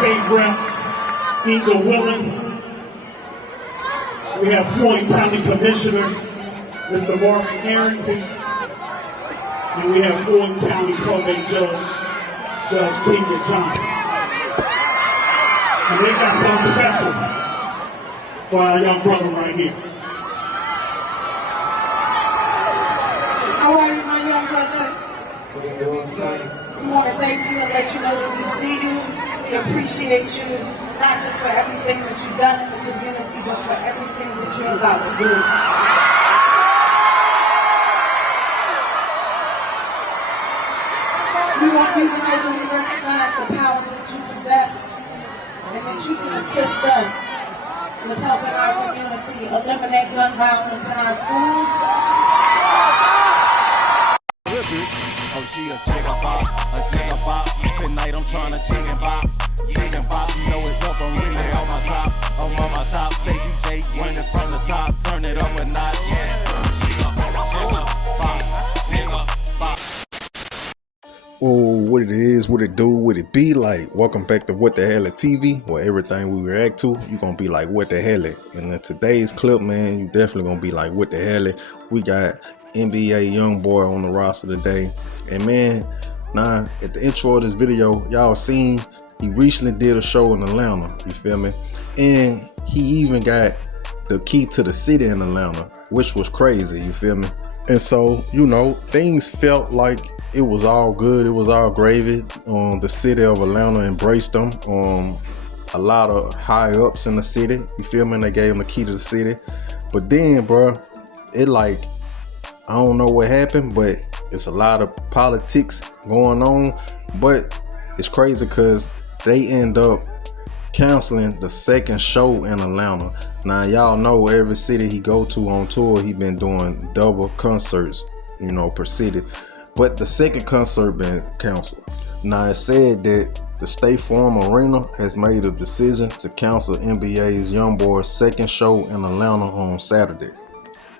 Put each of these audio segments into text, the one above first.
State Rep Eagle Willis. We have Floyd County Commissioner Mr. Mark Arrington. And we have Floyd County Probate Judge, Judge Keegan Johnson. And they got something special for our young brother right here. How are you, my young brother? We want to thank you and let you know that we see you. We appreciate you, not just for everything that you've done in the community, but for everything that you're about to do. We want you to know that we recognize the power that you possess and that you can assist us with helping our community eliminate gun violence in our schools. Oh, she a jigger bop. Tonight I'm trying to jig and bop. You know it's up, I'm really on my top. I'm on my top, say DJ running from the top. Turn it up a notch, yeah. Oh, what it is, what it do, what it be like. Welcome back to What the Hell It TV, where everything we react to, you gonna be like, what the hell it? And in today's clip, man, you definitely gonna be like, what the hell it? We got NBA Youngboy on the roster today. And man, now at the intro of this video, y'all seen he recently did a show in Atlanta, you feel me? And he even got the key to the city in Atlanta, which was crazy, you feel me? And so, you know, things felt like it was all good, it was all gravy. The city of Atlanta embraced them. A lot of high ups in the city, you feel me? And they gave him the key to the city. But then, bro, it like, I don't know what happened, but it's a lot of politics going on. But it's crazy because they end up canceling the second show in Atlanta. Now y'all know every city he go to on tour, he been doing double concerts, you know, per city. But the second concert been canceled. Now it said that the State Farm Arena has made a decision to cancel NBA's Youngboy's second show in Atlanta on Saturday.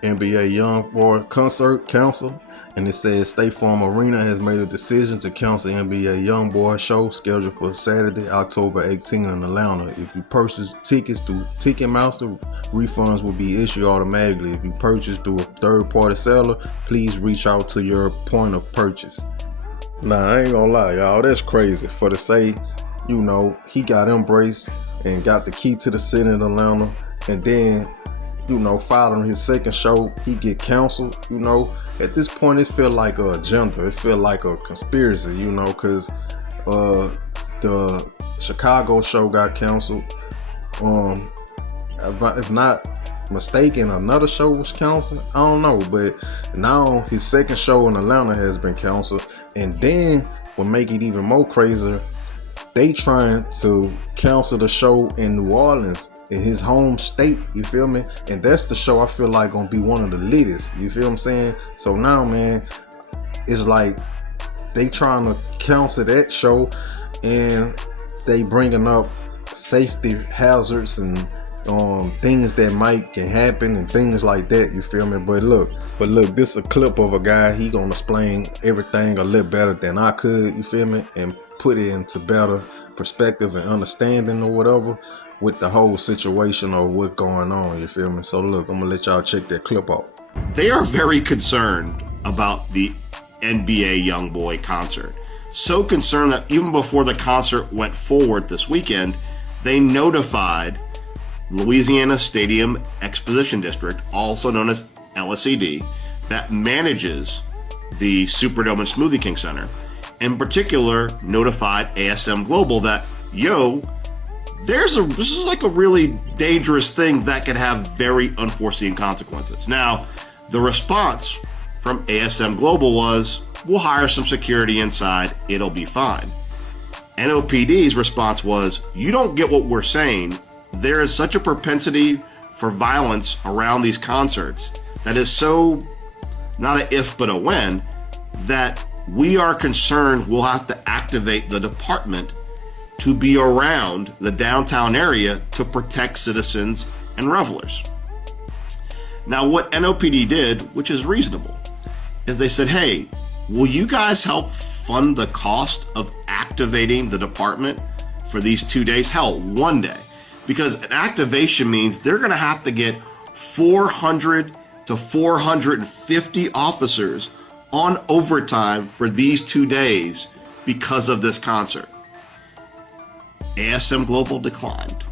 NBA Youngboy concert canceled, and it says State Farm Arena has made a decision to cancel NBA Youngboy show scheduled for Saturday, October 18 in Atlanta. If you purchase tickets through Ticketmaster, refunds will be issued automatically. If you purchase through a third-party seller, please reach out to your point of purchase. Nah, I ain't gonna lie, y'all, that's crazy. For to say, you know, he got embraced and got the key to the city in Atlanta, and then, you know, following his second show, he get canceled. You know, at this point it feel like a agenda, it feel like a conspiracy, you know, because the Chicago show got canceled. If not mistaken, another show was canceled, I don't know, but now his second show in Atlanta has been canceled. And then what make it even more crazier, they trying to cancel the show in New Orleans, in his home state, you feel me? And that's the show I feel like gonna be one of the latest, you feel what I'm saying? So now, man, it's like they trying to cancel that show, and they bringing up safety hazards and things that can happen and things like that, you feel me? But look, this is a clip of a guy, he gonna explain everything a little better than I could, you feel me? And put it into better perspective and understanding or whatever with the whole situation or what's going on, you feel me? So look, I'm gonna let y'all check that clip out. They are very concerned about the NBA Youngboy concert. So concerned that even before the concert went forward this weekend, they notified Louisiana Stadium Exposition District, also known as LSED, that manages the Superdome and Smoothie King Center. In particular, notified ASM Global that, yo, this is like a really dangerous thing that could have very unforeseen consequences. Now, the response from ASM Global was, we'll hire some security inside, it'll be fine. NOPD's response was, you don't get what we're saying. There is such a propensity for violence around these concerts that is so, not an if but a when, that we are concerned we'll have to activate the department to be around the downtown area to protect citizens and revelers. Now, what NOPD did, which is reasonable, is they said, hey, will you guys help fund the cost of activating the department for these 2 days, hell, 1 day. Because an activation means they're going to have to get 400 to 450 officers on overtime for these 2 days because of this concert. ASM Global declined.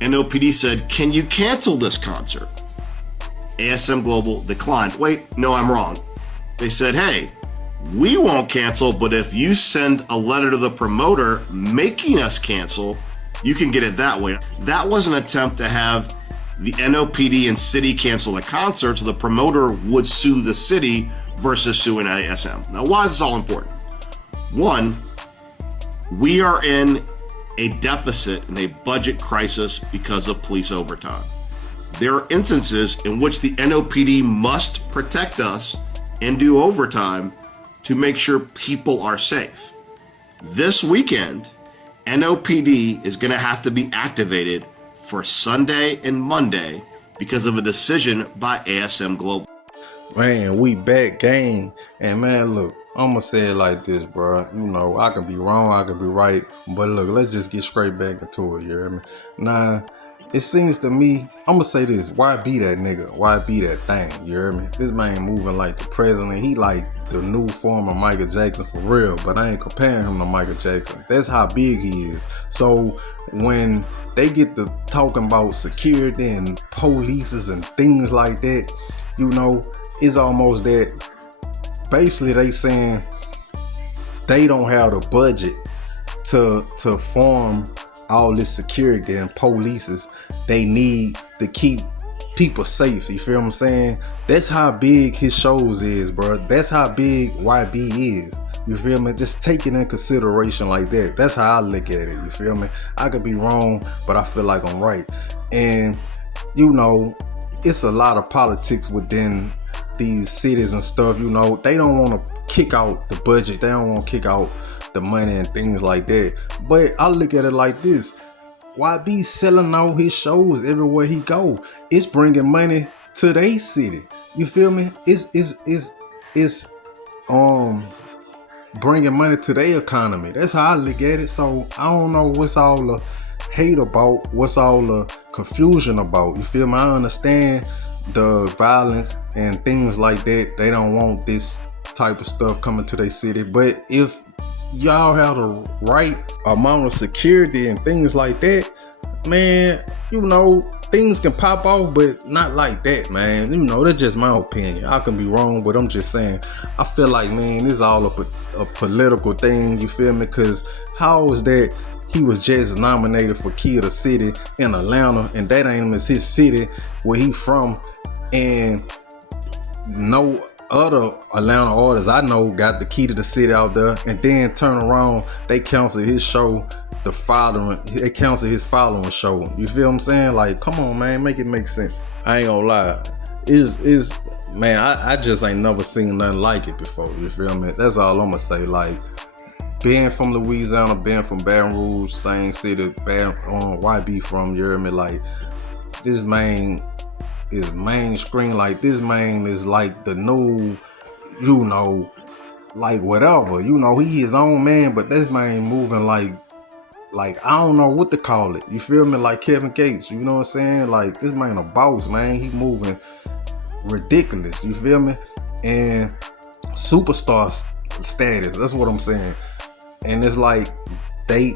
NOPD said, can you cancel this concert? ASM Global declined. Wait, no, I'm wrong. They said, hey, we won't cancel, but if you send a letter to the promoter making us cancel, you can get it that way. That was an attempt to have the NOPD and city cancel the concert so the promoter would sue the city versus suing ASM. Now, why is this all important? One, we are in a deficit and a budget crisis because of police overtime. There are instances in which the NOPD must protect us and do overtime to make sure people are safe. This weekend, NOPD is going to have to be activated for Sunday and Monday because of a decision by ASM Global. Man, we back, gang. And man, look, I'm gonna say it like this, bro. You know, I can be wrong, I can be right, but look, let's just get straight back into it, you hear me? Nah, it seems to me, I'm gonna say this, why be that nigga? Why be that thing, you hear me? This man moving like the president, he like the new form of Michael Jackson for real, but I ain't comparing him to Michael Jackson. That's how big he is. So when they get to talking about security and polices and things like that, you know, it's almost that basically they saying they don't have the budget to form all this security and polices they need to keep people safe. You feel what I'm saying? That's how big his shows is, bro. That's how big YB is. You feel me? Just taking in consideration like that. That's how I look at it. You feel me? I could be wrong, but I feel like I'm right. And you know, it's a lot of politics within these cities and stuff. You know, they don't want to kick out the budget. They don't want to kick out the money and things like that. But I look at it like this: YB selling all his shows everywhere he go. It's bringing money to their city. You feel me? It's bringing money to their economy. That's how I look at it. So I don't know what's all the hate about, what's all the confusion about. You feel me? I understand the violence and things like that. They don't want this type of stuff coming to their city. But if y'all have the right amount of security and things like that, man, you know, things can pop off, but not like that, man. You know, that's just my opinion. I can be wrong, but I'm just saying, I feel like, man, this is all a political thing, you feel me? Because how is that he was just nominated for Key of the City in Atlanta, and that ain't even his city where he from, and no other Atlanta artists I know got the Key to the City out there, and then turn around, they cancel his show, they cancel his following show. You feel what I'm saying? Like, come on, man, make it make sense. I ain't gonna lie, man, I just ain't never seen nothing like it before. You feel me? That's all I'm gonna say. Like, being from Louisiana, being from Baton Rouge, same city, YB from, you hear me? Like, this man is mainstream. Like, this man is like the new, you know, like whatever. You know, he his own man, but this man moving like I don't know what to call it. You feel me? Like Kevin Gates. You know what I'm saying? Like, this man a boss, man. He moving ridiculous. You feel me? And superstar status. That's what I'm saying. And it's like they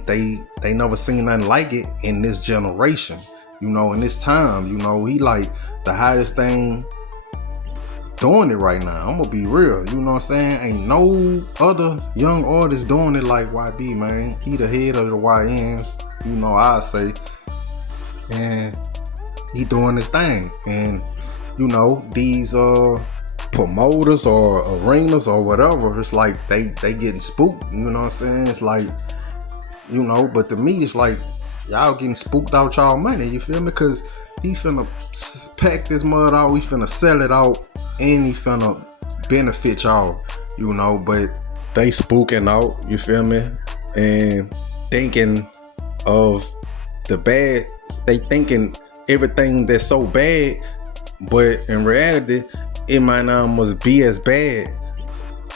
never seen nothing like it in this generation. You know, in this time, you know, he like the hottest thing doing it right now. I'm gonna be real. You know what I'm saying? Ain't no other young artist doing it like YB, man. He the head of the YNs, you know, I say. And he doing his thing. And, you know, these promoters or arenas or whatever, it's like they getting spooked. You know what I'm saying? It's like, you know, but to me, it's like y'all getting spooked out y'all money. You feel me? Because he finna pack this mud out, he finna sell it out, and he finna benefit y'all, you know. But they spooking out, you feel me? And thinking of the bad, they thinking everything that's so bad, but in reality, it might not must be as bad.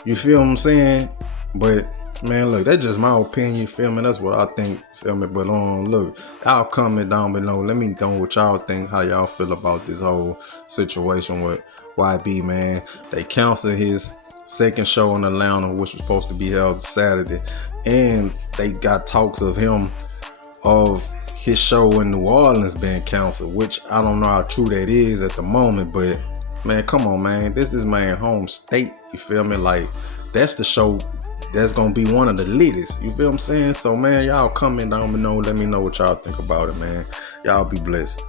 You feel what I'm saying? But Man, look, that's just my opinion, you feel me? That's what I think, feel me? But look, y'all comment down below. Let me know what y'all think, how y'all feel about this whole situation with YB, man. They canceled his second show in Atlanta, which was supposed to be held Saturday, and they got talks of his show in New Orleans being canceled, which I don't know how true that is at the moment, but man, come on, man. This is my home state, you feel me? Like, that's the show that's gonna be one of the latest, you feel what I'm saying? So man, y'all comment down below, let me know what y'all think about it, man. Y'all be blessed.